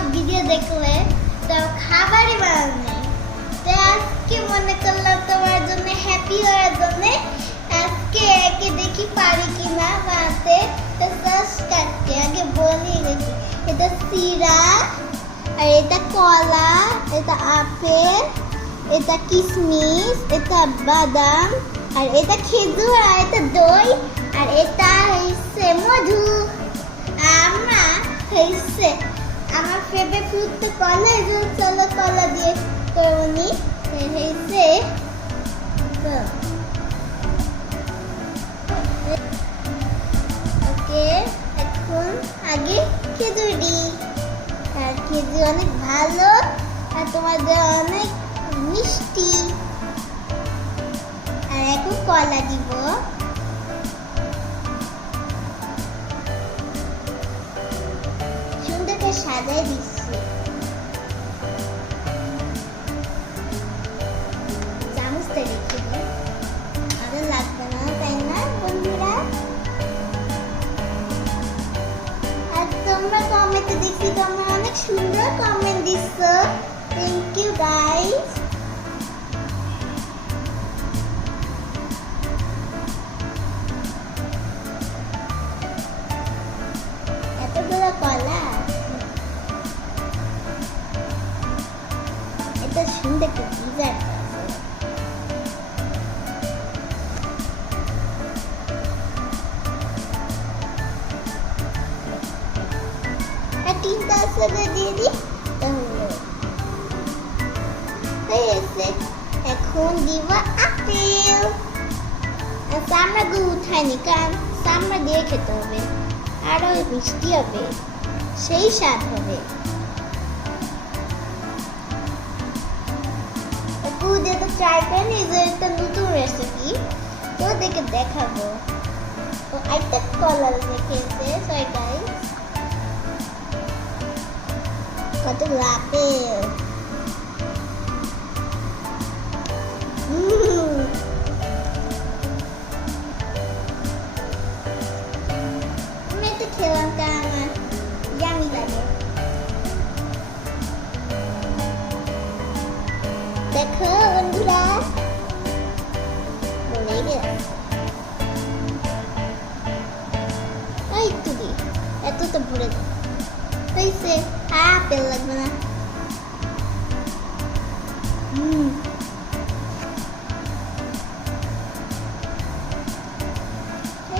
সব ভিডিও দেখলে তো খাবারই বানানো নেই। তো আজকে মনে করলাম তোমার জন্য হ্যাপি হওয়ার জন্য আজকে একে দেখি পারি কিনা বানাতে। তো সস কাটতে আগে বলি গেছি এটা সিরা, আর এটা কলা, এটা আপেল, এটা কিশমিশ, এটা বাদাম, আর এটা খেজুর, আর এটা দই, আর এটা হচ্ছে মধু। আমরা হচ্ছে আমার ফেভারিট ফ্রুট তো কলা, এই জন্য চলো কলা দিয়ে করবো নি হয়েছে। ওকে, এখন আগে খেজুর দিই। আর খেজুর অনেক ভালো আর তোমাদের অনেক মিষ্টি। আর এখন কলা দিব। সুন্দর করে সাজাই দিচ্ছি। চামচটা রেখে দিই, আমাদের লাগবে না, তাই না বন্ধুরা? আর তোমরা কমেন্টে দেখছি তোমরা অনেক সুন্দর কমেন্ট দিচ্ছ, থ্যাংক ইউ গাইস। এতগুলো কলা, এটা সুন্দর একটা ডিজাইন আছে। আর তিনটা আছে দিয়ে দিই তাহলে হয়েছে। এখন দিব আপেল। চামড়াগুলো উঠাইনি কারণ চামড়া দিয়ে খেতে হবে, আরো মিষ্টি হবে, সেই স্বাদ হবে। যেটা ট্রাই করেন, এই যে একটা নতুন রেসিপি, তো দেখে দেখাবো। তো একটা কলা রেখেছে, সরি গাইস, কতগুলো আপেল। আমি একটু খেলাম কারণ আমার ইয়ামি লাগে। দেখো বন্ধুরা, বলে গেছে একটু দিই, এত তো ভরে দাও হয়েছে। আপেল লাগবে না।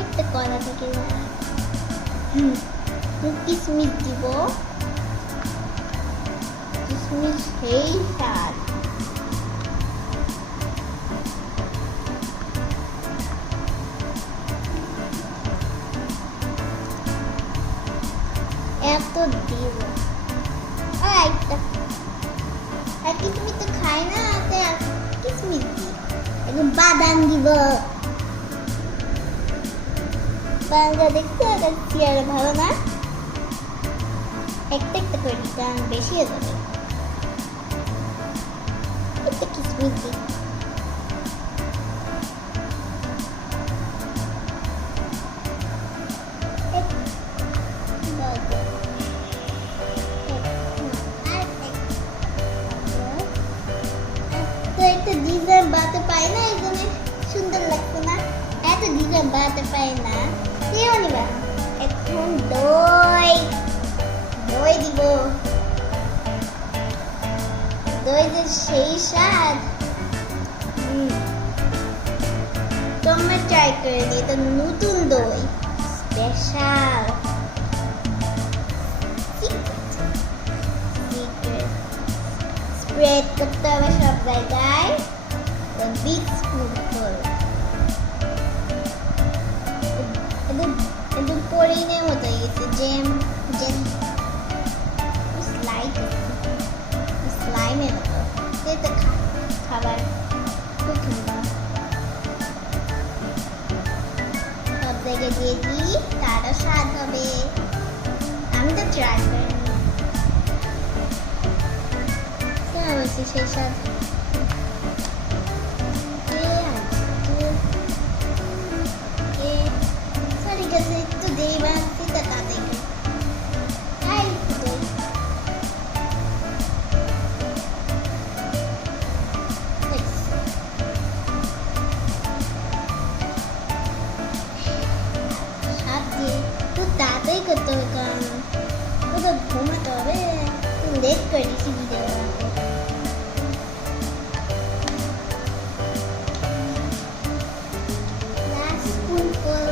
একটা কলা থেকে কিশমিশ দিব। কিশমিশ সেই স্বাদ। এত দিব আর কিশমিশ তো খাই না, কিশমিশ দিই। এখন বাদাম দিব। বাদামটা দেখতে চেয়ারে ভালো না, একটা একটা করে দিতে বেশি হয়ে যাবে। একটা কিশমিশ দিই। একটা ডিজাইন বানাতে পারি না, এই জন্য সুন্দর লাগছে না। এত ডিজাইন বানাতে পারি না, কেউ নিবা। এখন দই দই দিব। দই যে সেই স্বাদ। তোমরা ট্রাই করে নি, এটা নতুন দই, স্পেশাল স্প্রেড করতে হবে সব জায়গায়। বিগ স্পুন করে একদম পরিনের মতো গেছে, জেম জেম স্লাইমের মতো। এটা খাবার খুব সুন্দর। সব জায়গায় দিয়ে দিই, তারও স্বাদ হবে। আমি তো ট্রাই করিনি, কেমন হচ্ছে সেই স্বাদ। একটু দেরি বানাচ্ছি, তা দেখে लेट कर दी थी वीडियो लास्ट स्पूनफुल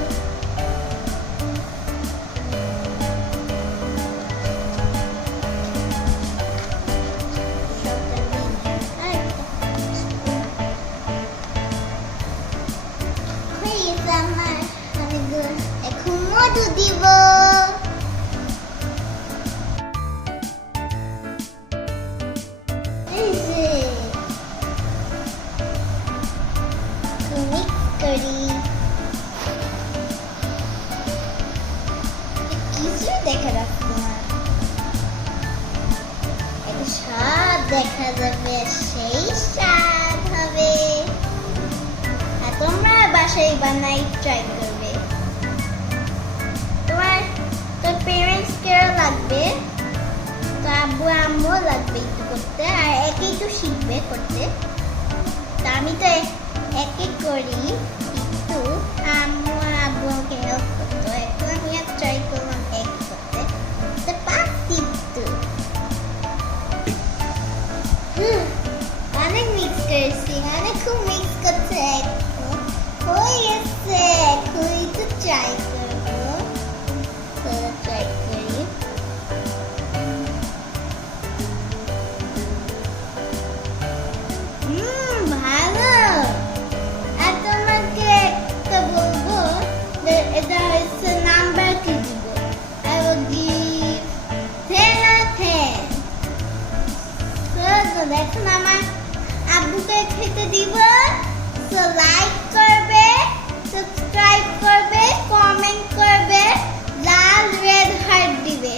এখন মধু দিব এই যে মিক্স করি কিছু দেখা যাচ্ছে না একটা স্বাদ দেখা যাবে সেই স্বাদ হবে আর তোমরা বাসায় বানাই ট্রাই করবে তোর পেরেন্টস কেয়ার লাগবে তো আব্বু আম্মু লাগবে একটু করতে আর একেই তো শিখবে করতে তা আমি তো একে করি একটু আম্মু আব্বুকে হেল্প করতো এখন আমি আর ট্রাই করলাম এক করতে তো পারছি একটু অনেক মিক্স করেছি অনেক খুব মিক্স করছে এখন হয়ে গেছে এখন একটু ট্রাই করবো ট্রাই করি ভালো আর তোমাকে একটা বলবো এটা হচ্ছে নাম্বার কি দিব I will give 10 out of 10 so এখন আমার আব্বুকে খেতে দিব সো লাইক করবে সাবস্ক্রাইব করবে কমেন্ট করবে লাল রেড হার্ট দিবে